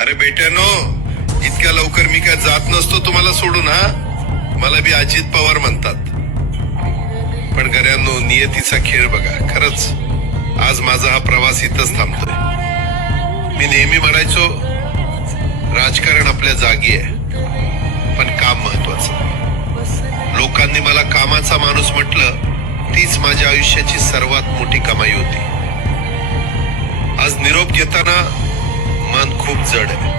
अरे बेट्यानो, इतक्या लवकर मी काय जात नसतो तुम्हाला सोडून. हा, मला बी अजित पवार म्हणतात. पण गर्यांनो, नियतीचा खेळ बघा. खरंच आज माझा हा प्रवास इथंच थांबतोय. मी नेहमी म्हणायचो राजकारण आपल्या जागी आहे, पण काम महत्वाचं. लोकांनी मला कामाचा माणूस म्हटलं, तीच माझ्या आयुष्याची सर्वात मोठी कमाई होती. आज निरोप घेताना मन खूप जड आहे,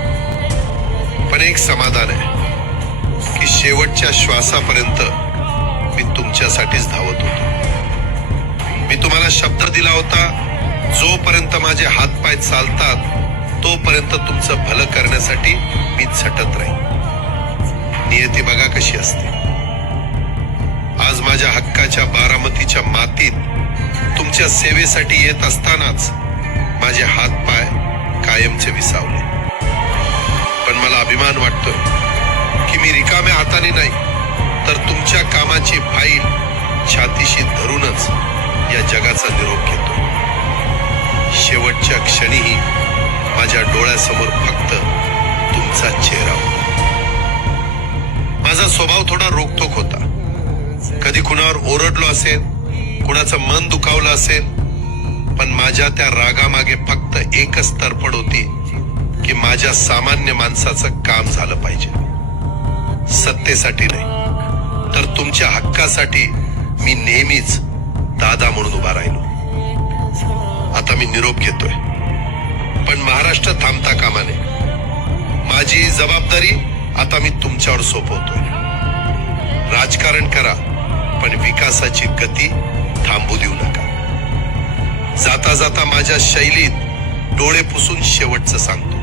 पण एक समाधान आहे की शेवटच्या श्वासापर्यंत मी तुमच्यासाठीच धावत होतो. मी तुम्हाला शब्द दिला होता, जोपर्यंत माझे हातपाय चालतात तोपर्यंत तुमचं भलं करण्यासाठी मी झटत राहीन. नियती बघा कशी असते. आज माझ्या हक्काच्या बारामतीच्या मातीत तुमच्या सेवेसाठी येत असतानाच माझे हातपाय कायमचे विसावले. पण मला अभिमान वाटतोय की मी रिकाम्या हाताने नाही, तर तुमच्या कामाची फाईल छातीशी धरूनच या जगाचा निरोप घेतो. शेवटच्या क्षणीही माझ्या डोळ्यासमोर फक्त तुमचा चेहरा होता. माझा स्वभाव थोडा रोखटोक होता. कधी कुणावर ओरडलो असेल, कुणाचं मन दुखावलं असेल, पण माझ्या त्या रागामागे फक्त एकच तरफड होती की माझ्या सामान्य माणसाचं काम झालं पाहिजे. सत्तेसाठी नाही, तर तुमच्या हक्कासाठी मी नेहमीच दादा म्हणून उभा राहिलो. आता मी निरोप घेतोय, पण महाराष्ट्र थांबता कामा नये. माझी जबाबदारी आता मी तुमच्यावर सोपवतोय. राजकारण करा, पण विकासाची गती थांबू देऊ नका. जाता जाता माझ्या शैलीत डोळे पुसून शेवटचं सांगतो,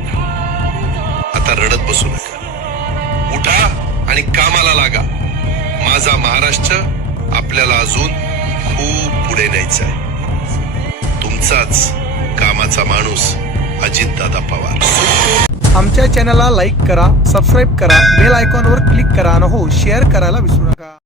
आता रडत बसू नका. उठा आणि कामाला लागा. माझा महाराष्ट्र आपल्याला अजून खूप पुढे न्यायचा आहे. तुमचाच कामाचा माणूस अजितदादा पवार. आमच्या चॅनलला लाईक करा, सबस्क्राईब करा, बेल आयकॉनवर क्लिक करा आणि हो शेअर करायला विसरू नका.